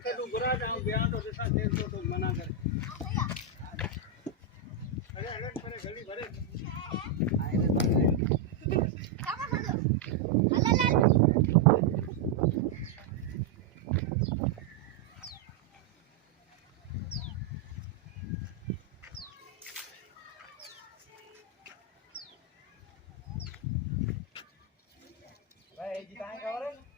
ओके तू बुरा जाओ बयान तो जैसा तेल तो मना कर अरे अरे मेरे गली भरे आए रे भरे काका खाओ हल्ला लाल भाई जी काहे खबर है